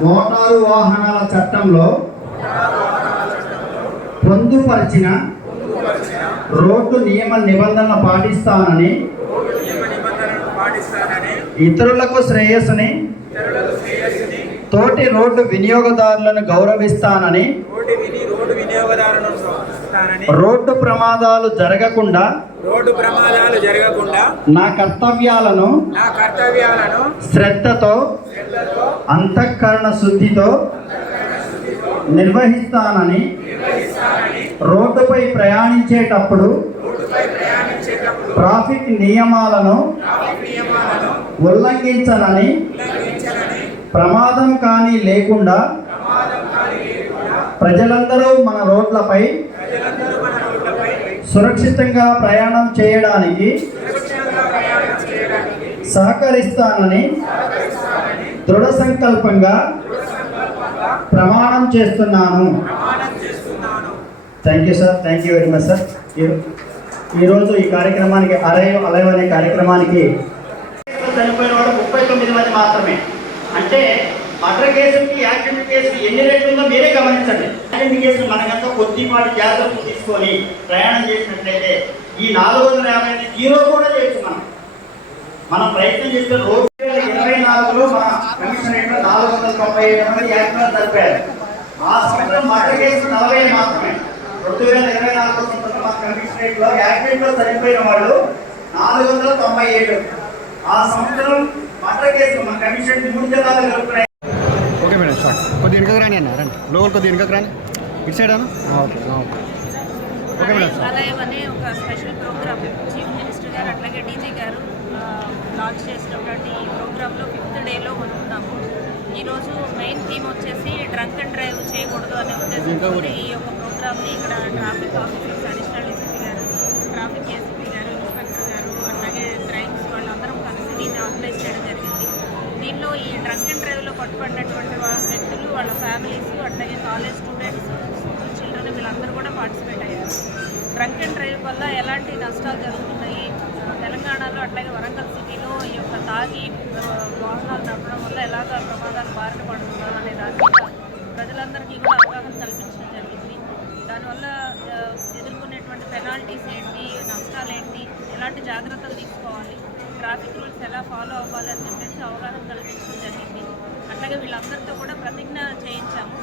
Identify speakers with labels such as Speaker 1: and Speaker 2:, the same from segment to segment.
Speaker 1: Motor వాహనాల చట్టంలో పొందుపరిచిన రోడ్డు నియమ నిబంధనలు పాటిస్తానని ఇతరులకు శ్రేయస్సుని తోటి రోడ్డు వినియోగదారులను గౌరవిస్తానని
Speaker 2: రోడ్డు విని రోడ్డు వినియోగదారులను ప్రోత్సహిస్తానని
Speaker 1: రోడ్డు ప్రమాదాలు జరగకుండా
Speaker 2: రోడ్డు ప్రమాదాలు జరగకుండా
Speaker 1: నా కర్తవ్యాలను
Speaker 2: నా కర్తవ్యాలను
Speaker 1: శ్రద్ధతో అంతఃకరణ శుద్ధితో నిర్వహిస్తానని రోడ్డుపై ప్రయాణించేటప్పుడు ట్రాఫిక్ నియమాలను ఉల్లంఘించనని ప్రమాదం కానీ లేకుండా ప్రజలందరూ మన రోడ్లపై సురక్షితంగా ప్రయాణం చేయడానికి సహకరిస్తానని దృఢ సంకల్పంగా ప్రమాణం చేస్తున్నాను. Thank you sir thank you very much sir ఈరోజు ఈ కార్యక్రమానికి అరైవ్ అలైవ్ అనే కార్యక్రమానికి చనిపోయిన వాడు ముప్పై తొమ్మిది మంది మాత్రమే. అంటే మర్డర్ కేసుకి యాక్సిడెంట్ కేసుకి ఎన్ని రేట్లు ఉందో మీరే గమనించండి. యాక్సిడెంట్ కేసు మనకంతా కొద్దిపాటి జాగ్రత్తలు తీసుకొని ప్రయాణం చేసినట్లయితే ఈ నాలుగు వందల యాభై ఈరోజు కూడా చేయొచ్చు మనం. మనం ప్రయత్నం చేస్తే రోజు ఇరవై నాలుగులో మన కమిషనరేట్ నాలుగు వందల తొంభై ఏడు మంది యాక్సిడెంట్ జరిపారు ఆ సంవత్సరం మన కేసు నలభై మాత్రమే. రెండు వేల ఇరవై నాలుగులో సంవత్సరం మన కమిషనరేట్లో యాక్సిడెంట్లో చనిపోయిన వాళ్ళు నాలుగు వందల తొంభై ఏడు. ఆ సంవత్సరం మర్డర్ కేసు మన కమిషన్ మూడు జిల్లాలు కలుపుతున్నాయి
Speaker 3: స్టార్ట్. కొద్దిగా వెనుకకు రాని అన్న రండి. లోపల కొద్దిగా వెనుకకు రాని. ఇటు సైడ్ అన్న? Okay okay. Okay madam. Sir
Speaker 4: ఆలయం అనే ఒక స్పెషల్ ప్రోగ్రామ్. చీఫ్ మినిస్టర్ గారు అట్లాగే డీజీ గారు లాంచ్ చేసినటువంటి ఈ ప్రోగ్రాంలో ఫిఫ్త్ డేలో మనం ఉన్నాము ఈరోజు మెయిన్ థీమ్ వచ్చేసి డ్రంక్ అండ్ డ్రైవ్ చేయకూడదు అనే ఉద్దేశంతో ఈ యొక్క ప్రోగ్రామ్ని ఇక్కడ ట్రాఫిక్ ఆఫీసర్స్ అడిషనల్ డీసీపీ గారు ట్రాఫిక్ ఏసీపీ గారు ఇన్స్పెక్టర్ గారు అట్లాగే క్రైమ్స్ వాళ్ళందరం కలిసి దీన్ని ఆర్గనైజ్ చేయడం జరిగింది. దీనిలో ఈ డ్రంక్ అండ్ డ్రైవ్లో పట్టుబడినటువంటి వా- వ్యక్తులు వాళ్ళ ఫ్యామిలీస్ అట్లాగే కాలేజ్ స్టూడెంట్స్ స్కూల్ చిల్డ్రన్ వీళ్ళందరూ కూడా పార్టిసిపేట్ అయ్యారు. డ్రంక్ అండ్ డ్రైవ్ వల్ల ఎలాంటి నష్టాలు జరుగుతున్నాయి? తెలంగాణలో అట్లాగే వరంగల్ సిటీలో ఈ యొక్క తాగి వాహనాలు నడపడం వల్ల ఎలాగ ప్రమాదాలు బారిన పడుతున్నారు అనే దాని ప్రజలందరికీ కూడా అవగాహన కల్పించడం జరిగింది. దానివల్ల ఎదుర్కొనేటువంటి పెనాల్టీస్ ఏంటి నష్టాలు ఏంటి ఎలాంటి జాగ్రత్తలు తీసుకోవాలి? ట్రాఫిక్ రూల్స్ ఎలా ఫాలో అవ్వాలి అని చెప్పేసి అవగాహన కల్పించడం జరిగింది అట్లాగే వీళ్ళందరితో కూడా ప్రతిజ్ఞ చేయించాము.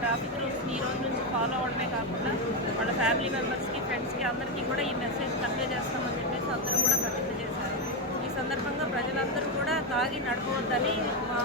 Speaker 4: ట్రాఫిక్ రూల్స్ని ఈ రోజు నుంచి ఫాలో అవడమే కాకుండా వాళ్ళ ఫ్యామిలీ మెంబర్స్కి ఫ్రెండ్స్కి అందరికీ కూడా ఈ మెసేజ్ కన్వే చేస్తామని చెప్పేసి అందరూ కూడా ప్రతిజ్ఞ చేశారు. ఈ సందర్భంగా ప్రజలందరూ కూడా తాగి నడపవద్దని మా